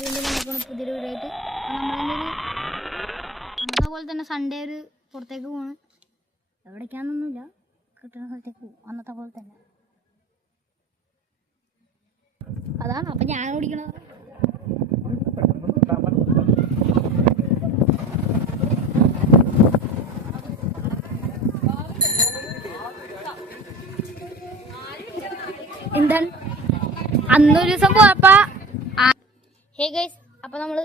വീണ്ടും നമുക്ക് പുതിയൊരു വീഡിയോ ആയിട്ട് നമ്മളെന്തൊരു അന്നത്തെ പോലെ തന്നെ സൺഡേ ഒരു പുറത്തേക്ക് പോകണം. എവിടേക്കാണെന്നൊന്നുമില്ല, കിട്ടുന്ന സ്ഥലത്തേക്ക് പോകും അന്നത്തെ പോലെ തന്നെ. അതാണ് അപ്പം ഞാൻ ഓടിക്കണത്. എന്താണ് അന്നൊരു ദിവസം പോയപ്പോ ഹേ ഗൈസ്, അപ്പം നമ്മൾ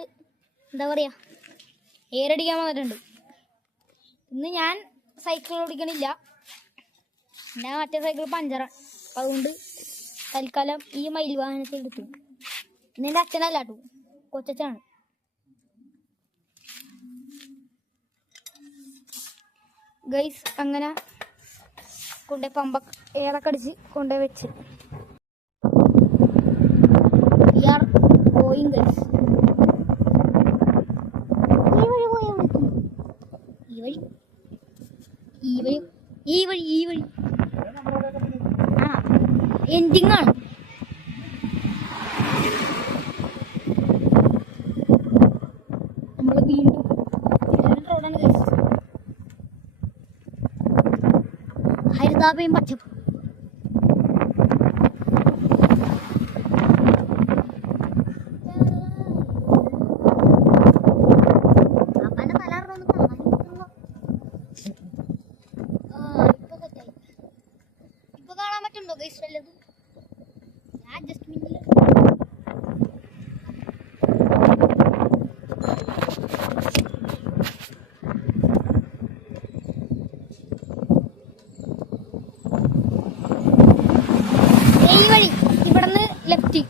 എന്താ പറയുക എയറടിക്കാൻ വന്നിട്ടുണ്ട്. ഇന്ന് ഞാൻ സൈക്കിൾ ഓടിക്കണില്ല, എൻ്റെ മറ്റേ സൈക്കിൾ പഞ്ചറാണ്. അപ്പം അതുകൊണ്ട് തൽക്കാലം ഈ മയിൽ വാഹനത്തിൽ എടുത്തു. ഇന്ന് എൻ്റെ അച്ഛനല്ല കേട്ടോ, കൊച്ചാണ്. ഗൈസ് അങ്ങനെ കൊണ്ടേ പമ്പ ഏറൊക്കെ അടിച്ച് കൊണ്ടേ വെച്ച് going guys. ഈ വഴി ആ എൻഡിങ് ആണ്. നമ്മൾ വീണ്ടും റോഡാണ് ഗൈസ്. ഹരിതാപയും പച്ചപ്പ്. ഈ വഴി ഇവിടുന്ന് ലെഫ്റ്റ്.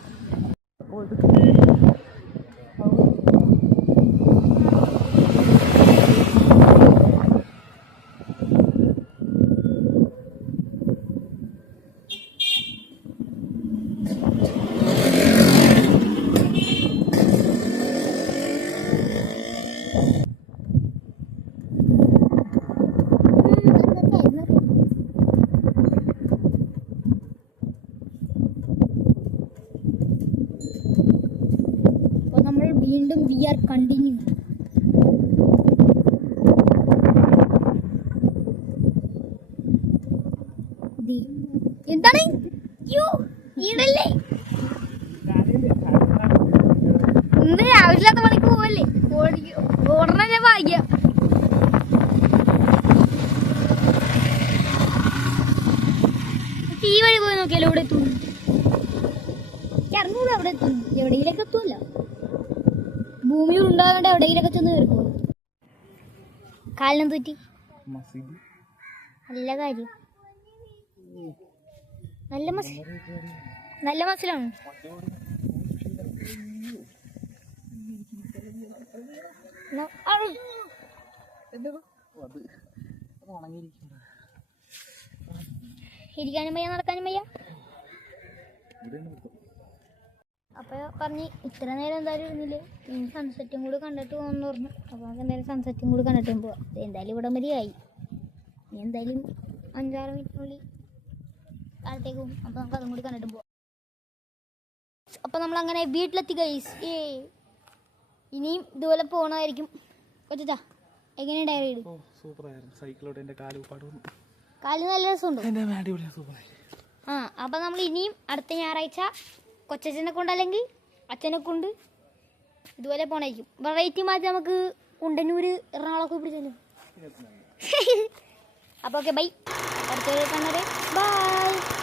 വീണ്ടും വി ആർ കണ്ടിന്യൂ. എന്താണ് ഈടല്ലേ ഇന്ന് ആവശ്യമില്ലാത്ത പണിക്ക് പോവല്ലേ, ഓടണ ഭാഗ്യ. ഈ വഴി പോയി നോക്കിയാലോ ഇവിടെ എത്തുന്നു. അറിഞ്ഞൂല അവിടെ എത്തുന്നു, എവിടെയിലേക്ക് എത്തുമല്ലോ. ഭൂമി ഉണ്ടാകേണ്ട എവിടെയെങ്കിലൊക്കെ ചെന്ന് കയറിപ്പോ. കാലിനും തൂറ്റി നല്ല കാര്യം. നല്ല മസിലാണ്. ഇരിക്കാനും വയ്യ, നടക്കാനും വയ്യ. അപ്പോൾ പറഞ്ഞ് ഇത്ര നേരം എന്തായാലും ഇരുന്നില്ലേ, ഇനി സൺസെറ്റും കൂടി കണ്ടിട്ട് പോകുമെന്ന് പറഞ്ഞു. അപ്പോൾ നമുക്ക് എന്തായാലും സൺസെറ്റും കൂടി കണ്ടിട്ടും പോവാം. എന്തായാലും ഇവിടെ മതിയായി. ഇനി എന്തായാലും 5-6 മിനിറ്റിനുള്ളിൽ കാലത്തേക്ക് പോകും. അപ്പോൾ നമുക്ക് അതും കൂടി കണ്ടിട്ടും പോവാം. അപ്പോൾ നമ്മളങ്ങനെ വീട്ടിലെത്തി ഗൈസ്. ഇനിയും ഇതുപോലെ പോകണമായിരിക്കും. കൊച്ചാ എങ്ങനെയുണ്ടായിരുന്നു? കാല് നല്ല രസമുണ്ട്. അപ്പോൾ നമ്മൾ ഇനിയും അടുത്ത ഞായറാഴ്ച കൊച്ചച്ഛനെ കൊണ്ട് അല്ലെങ്കിൽ അച്ഛനെ കൊണ്ട് ഇതുപോലെ പോണായിരിക്കും. വെറൈറ്റി മാറ്റി നമുക്ക് കുണ്ടന്നൂർ എറണാകുളമൊക്കെ പിടിച്ചല്ലോ. അപ്പോൾ ഓക്കെ ബൈ. അടുത്ത ബൈ.